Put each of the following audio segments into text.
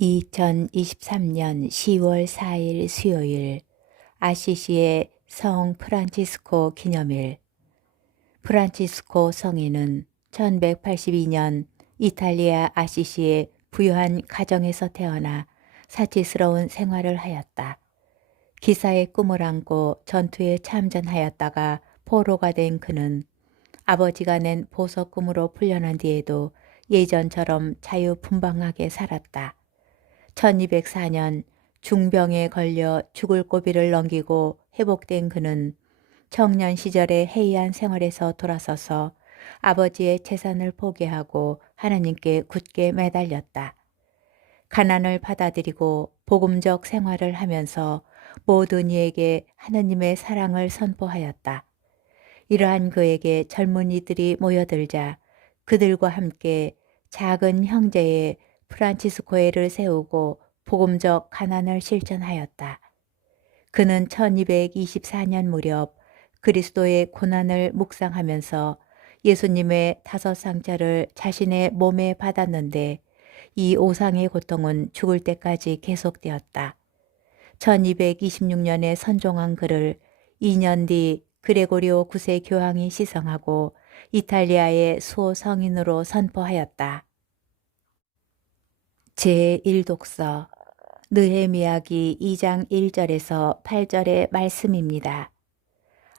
2023년 10월 4일 수요일 아시시의 성 프란치스코 기념일. 프란치스코 성인은 1182년 이탈리아 아시시의 부유한 가정에서 태어나 사치스러운 생활을 하였다. 기사의 꿈을 안고 전투에 참전하였다가 포로가 된 그는 아버지가 낸 보석 꿈으로 풀려난 뒤에도 예전처럼 자유분방하게 살았다. 1204년 중병에 걸려 죽을 고비를 넘기고 회복된 그는 청년 시절의 해이한 생활에서 돌아서서 아버지의 재산을 포기하고 하나님께 굳게 매달렸다. 가난을 받아들이고 복음적 생활을 하면서 모든 이에게 하나님의 사랑을 선포하였다. 이러한 그에게 젊은이들이 모여들자 그들과 함께 작은 형제의 프란치스코회를 세우고 복음적 가난을 실천하였다. 그는 1224년 무렵 그리스도의 고난을 묵상하면서 예수님의 5상자를 자신의 몸에 받았는데 이 오상의 고통은 죽을 때까지 계속되었다. 1226년에 선종한 그를 2년 뒤 그레고리오 9세 교황이 시성하고 이탈리아의 수호 성인으로 선포하였다. 제1독서 느헤미야기 2장 1절에서 8절의 말씀입니다.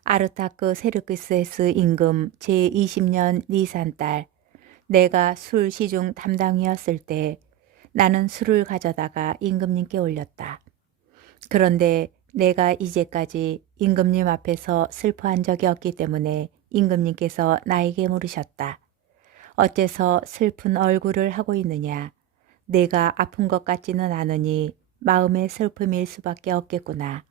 아르타크 세르크세스 임금 제20년 니산달 내가 술 시중 담당이었을 때 나는 술을 가져다가 임금님께 올렸다. 그런데 내가 이제까지 임금님 앞에서 슬퍼한 적이 없기 때문에 임금님께서 나에게 물으셨다. 어째서 슬픈 얼굴을 하고 있느냐? 내가 아픈 것 같지는 않으니 마음의 슬픔일 수밖에 없겠구나.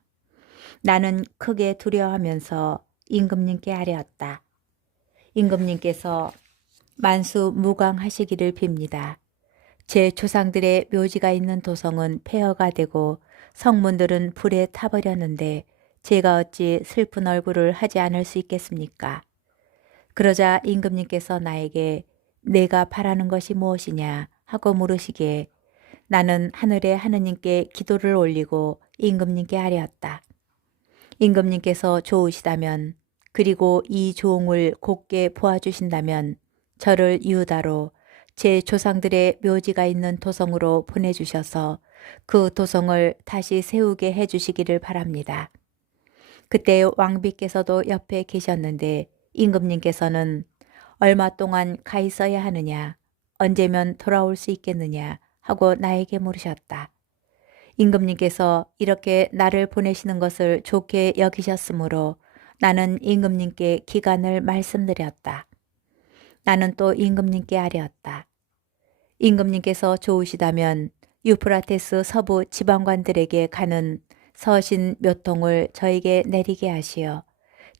나는 크게 두려워하면서 임금님께 아뢰었다. 임금님께서 만수무강하시기를 빕니다. 제 조상들의 묘지가 있는 도성은 폐허가 되고 성문들은 불에 타버렸는데 제가 어찌 슬픈 얼굴을 하지 않을 수 있겠습니까? 그러자 임금님께서 나에게 내가 바라는 것이 무엇이냐 하고 물으시기에 나는 하늘의 하느님께 기도를 올리고 임금님께 아뢰었다. 임금님께서 좋으시다면 그리고 이 종을 곱게 보아주신다면 저를 유다로 제 조상들의 묘지가 있는 도성으로 보내주셔서 그 도성을 다시 세우게 해주시기를 바랍니다. 그때 왕비께서도 옆에 계셨는데 임금님께서는 얼마 동안 가 있어야 하느냐, 언제면 돌아올 수 있겠느냐 하고 나에게 물으셨다. 임금님께서 이렇게 나를 보내시는 것을 좋게 여기셨으므로 나는 임금님께 기간을 말씀드렸다. 나는 또 임금님께 아뢰었다. 임금님께서 좋으시다면 유프라테스 서부 지방관들에게 가는 서신 몇 통을 저에게 내리게 하시어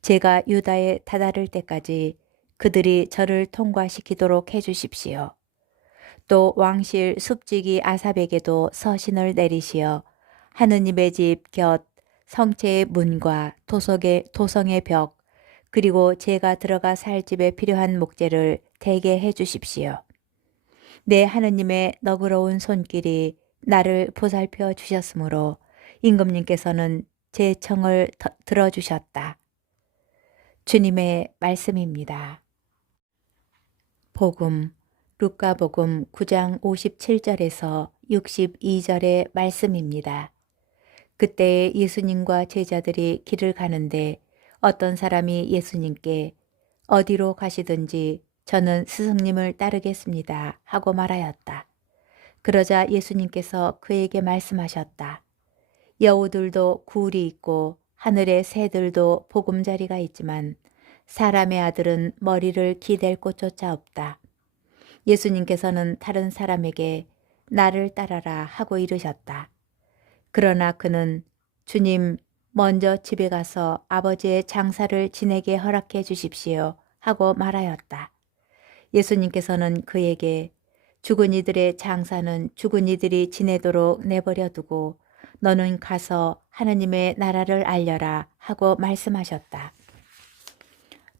제가 유다에 다다를 때까지 그들이 저를 통과시키도록 해주십시오. 또 왕실 숲지기 아삽에게도 서신을 내리시어 하느님의 집 곁 성체의 문과 도성의 벽 그리고 제가 들어가 살 집에 필요한 목재를 대게 해 주십시오. 내 하느님의 너그러운 손길이 나를 보살펴 주셨으므로 임금님께서는 제 청을 들어주셨다. 주님의 말씀입니다. 복음 루카복음 9장 57절에서 62절의 말씀입니다. 그때 예수님과 제자들이 길을 가는데 어떤 사람이 예수님께 어디로 가시든지 저는 스승님을 따르겠습니다 하고 말하였다. 그러자 예수님께서 그에게 말씀하셨다. 여우들도 굴이 있고 하늘의 새들도 보금자리가 있지만 사람의 아들은 머리를 기댈 곳조차 없다. 예수님께서는 다른 사람에게 나를 따라라 하고 이르셨다. 그러나 그는 주님 먼저 집에 가서 아버지의 장사를 지내게 허락해 주십시오 하고 말하였다. 예수님께서는 그에게 죽은 이들의 장사는 죽은 이들이 지내도록 내버려 두고 너는 가서 하느님의 나라를 알려라 하고 말씀하셨다.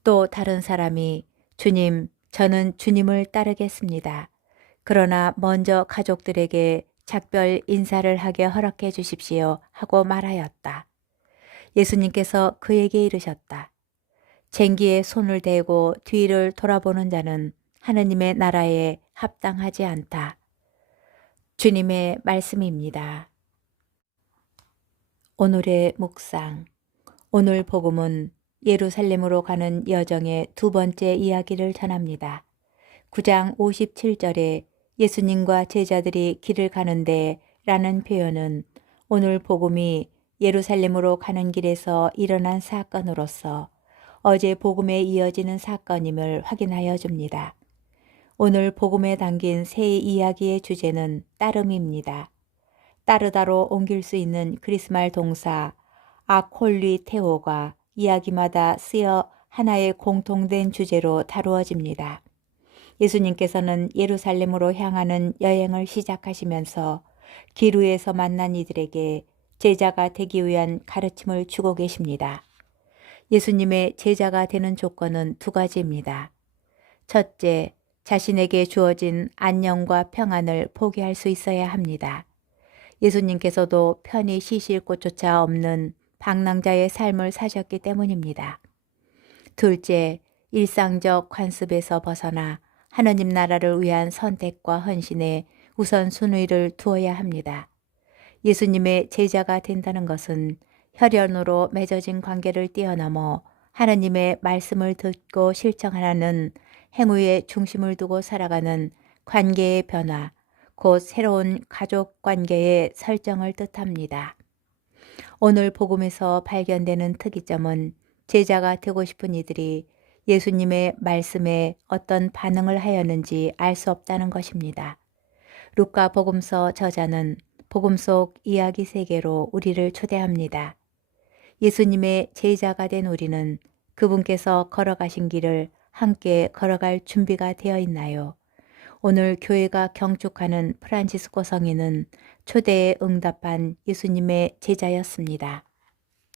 또 다른 사람이 주님, 저는 주님을 따르겠습니다. 그러나 먼저 가족들에게 작별 인사를 하게 허락해 주십시오 하고 말하였다. 예수님께서 그에게 이르셨다. 쟁기에 손을 대고 뒤를 돌아보는 자는 하느님의 나라에 합당하지 않다. 주님의 말씀입니다. 오늘의 묵상. 오늘 복음은 예루살렘으로 가는 여정의 두 번째 이야기를 전합니다. 9장 57절에 예수님과 제자들이 길을 가는데 라는 표현은 오늘 복음이 예루살렘으로 가는 길에서 일어난 사건으로서 어제 복음에 이어지는 사건임을 확인하여 줍니다. 오늘 복음에 담긴 새 이야기의 주제는 따름입니다. 따르다로 옮길 수 있는 그리스말 동사 아콜리테오가 이야기마다 쓰여 하나의 공통된 주제로 다루어집니다. 예수님께서는 예루살렘으로 향하는 여행을 시작하시면서 길 위에서 만난 이들에게 제자가 되기 위한 가르침을 주고 계십니다. 예수님의 제자가 되는 조건은 두 가지입니다. 첫째, 자신에게 주어진 안녕과 평안을 포기할 수 있어야 합니다. 예수님께서도 편히 쉬실 곳조차 없는 방랑자의 삶을 사셨기 때문입니다. 둘째, 일상적 관습에서 벗어나 하느님 나라를 위한 선택과 헌신에 우선 순위를 두어야 합니다. 예수님의 제자가 된다는 것은 혈연으로 맺어진 관계를 뛰어넘어 하느님의 말씀을 듣고 실천하는 행위에 중심을 두고 살아가는 관계의 변화, 곧 새로운 가족 관계의 설정을 뜻합니다. 오늘 복음에서 발견되는 특이점은 제자가 되고 싶은 이들이 예수님의 말씀에 어떤 반응을 하였는지 알 수 없다는 것입니다. 루카 복음서 저자는 복음 속 이야기 세계로 우리를 초대합니다. 예수님의 제자가 된 우리는 그분께서 걸어가신 길을 함께 걸어갈 준비가 되어 있나요? 오늘 교회가 경축하는 프란치스코 성인은 초대에 응답한 예수님의 제자였습니다.